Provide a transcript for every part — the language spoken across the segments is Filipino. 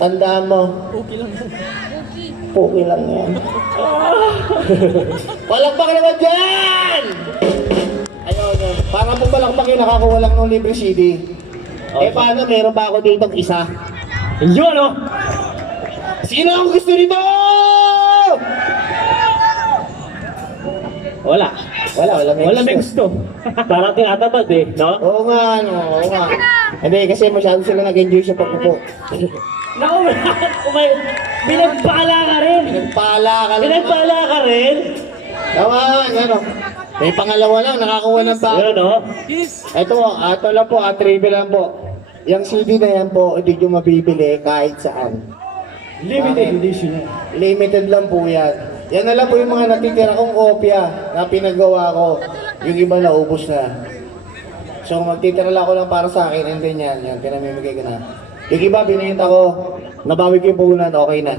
Tandaan mo. Puki lang yan. Palakpak naman dyan! Ayun, para po palakpakin, nakakuha lang ng libre CD. Eh paano, meron pa ako ditong isa. Yun, oh! Sino ang gusto nito? Wala. Wala may gusto. Parang tinatamad eh, no? Oo nga, oo nga. Hindi, kasi masyado sila nag-enjoy sa pagpupo. Naku, binagpala ka rin! Pinagpala ka lang. Binagpala ka rin! Naman, ano. May pangalawa lang, nakakuha ng bag. Yun, no? Ito lang po, trivia lang po. Yung CD na yan po, hindi nyo mabibili kahit saan. Limited edition yan. Limited lang po yan. Yan na lang po yung mga natitira kong kopya na pinagawa ko. Yung iba naubos na. So magtitira lang ako lang para sa akin and then yan, pinamimigay ko na. Yung iba binenta ko, nabawi ko yung puhunan, okay na.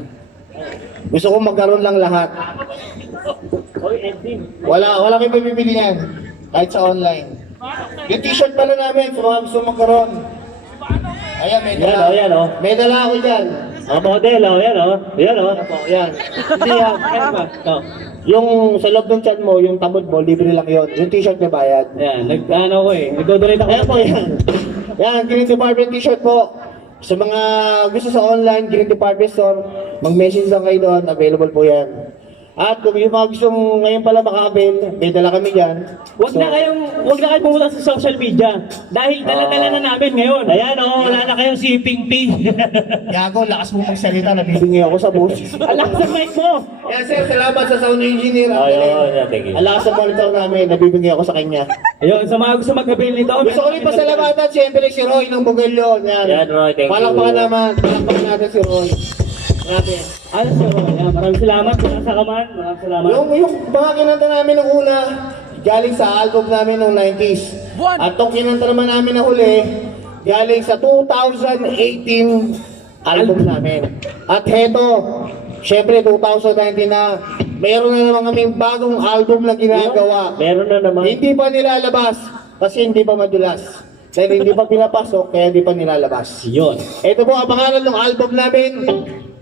Gusto kong magkaroon lang lahat. Wala kayo bibili yan. Kahit sa online. Yung t-shirt pala namin, so gusto magkaroon. Ayan, may dala. Yan, oh. May dala ako dyan. Ang model, oh. Yan, oh. Yan, oh. Yan. Hindi yan. Ano ba? Oh. Yung sa loob ng chan mo, yung tamod mo, libre lang yun. Yung t-shirt may bayad. Yan, nag-ano ko eh. Nag-donate ako. Ayan po yan. Yan, Green Department t-shirt po. Sa mga gusto sa online, Green Department Store, mag-message lang kayo doon. Available po yan. At kung yung mga gustong ngayon pala makakabil, may dala kami dyan. Huwag na kayong pumunta sa social media. Dahil dala-dala na namin ngayon. Ayan, oh. Wala na kayong shipping fee. Gago, lakas mo magsalita, nabibingi ako sa boses. Alam sa mic mo. Yan sir, salamat sa sound engineer. Thank you. Ang lakas sa monitor namin, nabibingi ako sa kanya. Ayun, sa mga gusto mag-avail nito. Gusto ko rin pasalamatan siyempre si Roy ng Bugelyo. Yan, Roy, thank you. Palakpakan naman, palakpakan natin si Roy. Grabe. Ano sir, maraming salamat. Maraming salamat. Yung mga kinanta namin nung una, galing sa album namin nung 90s. At itong kinanta naman namin na huli, galing sa 2018 album namin. At heto, syempre 2019 na, mayroon na naman kaming bagong album na ginagawa. Meron na naman. Hindi pa nilalabas kasi hindi pa madulas. Dahil hindi pa pinapasok, kaya hindi pa nilalabas. Yun. Ito po ang pangalan ng album namin,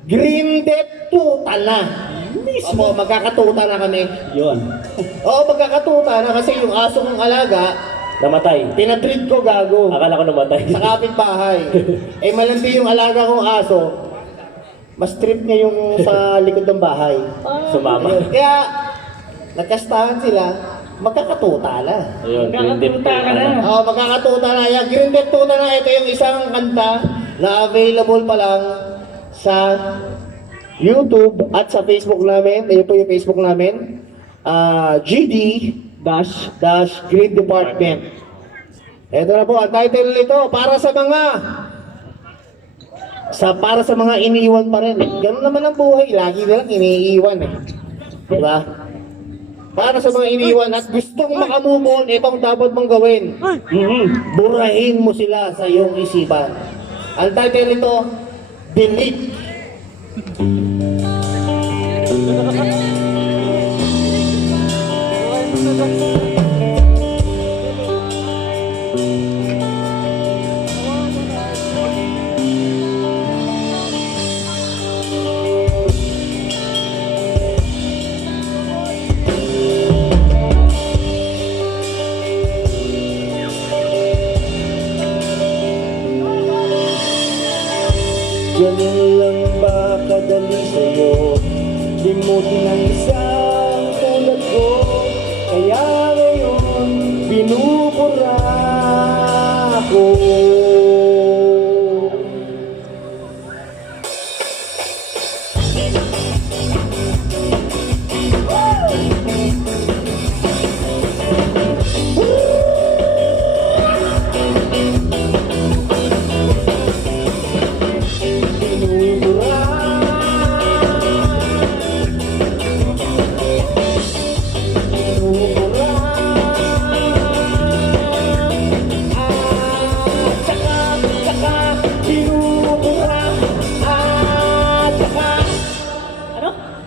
Green Death Tuta na. Mismo, magkakatuta na kami. Yun. Oo, magkakatuta na kasi yung aso kong alaga, Namatay. tinatreat ko gago Akala ko namatay. sa kapitbahay. Eh malandi yung alaga kong aso, mas trip niya yung sa likod ng bahay. Sumama. Ayun. Kaya, nagkastahan sila, magkakatuta na. Ayun, green dip Magkakatuta ka na. Oo, magkakatuta na. Yung Green Death Tuta na, ito yung isang kanta na available pa lang sa YouTube at sa Facebook namin. Ito po yung Facebook namin. GD Green Department. Ito na po ang title nito para sa mga iniiwan pa rin. Ganun naman ang buhay, lagi na lang iniiwan eh. Diba? Para sa mga iniiwan at gustong makamove on, itong dapat mong gawin. Burahin mo sila sa iyong isipan. Ang title nito, Delete. Ganun lang ba kadali sa'yo? Limutin ang isang tulad ko. Kaya ngayon binubura ko.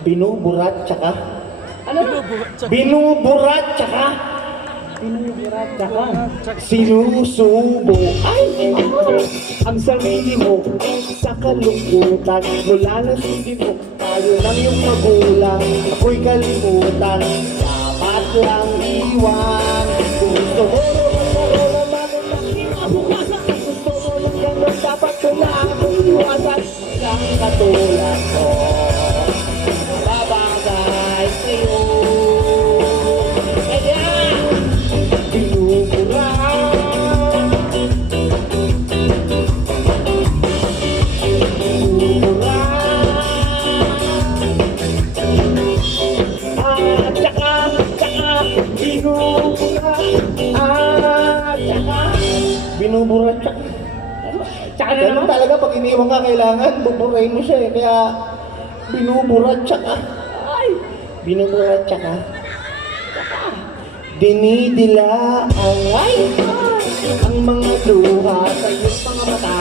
Binuburat tsaka? Ano? Binuburat tsaka? Sinusubo ay ang sarili mo sa kalungkutan. Mula nang hindi mo tayo ng iyong magulang, ako'y kalimutan. Dapat lang iwan. Kung gusto mo naman ang kinabukasan, gusto mo lang ganun, dapat ko na akong iwasan. Isang katulad ko, babagay sa'yo. Kaya binubura, binubura, at saka binubura, at saka binubura, Tsaka na ganun naman. talaga pag iniwan ka kailangan buburahin mo siya eh, kaya binubura, tsaka binubura, tsaka dinidila ang mga luha sa iyong mga mata.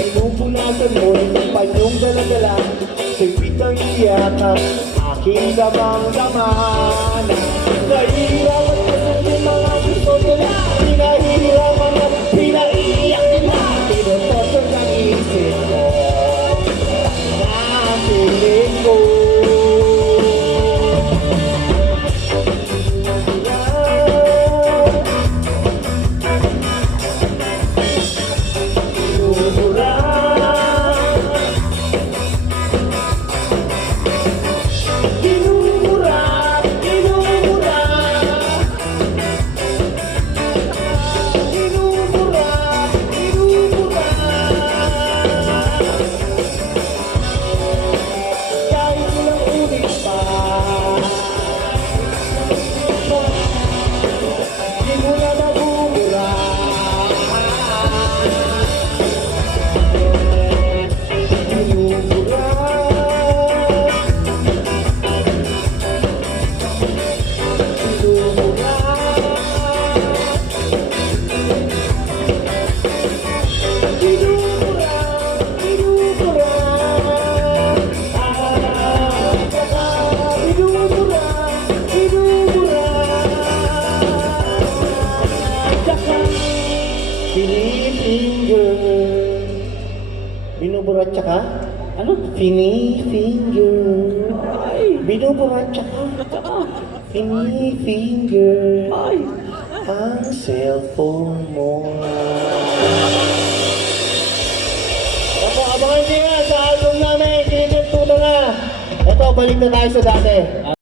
Pinupunasan mo yung panyong dala-dala sa pitang iyakan, aking damang-daman. Nahihirapan ko sa yung mga gusto nila, pinahihirapan at pinaiiyak nila. Pinutoso ng isip ko na piling ko. Binuburatsa ka? Ano? Fini-finger. Binuburatsa ka? Fini-finger. Ang cellphone mo. Opo, abangan niyo nga sa album namin. Kinipto na. Ito, balik na tayo sa dati.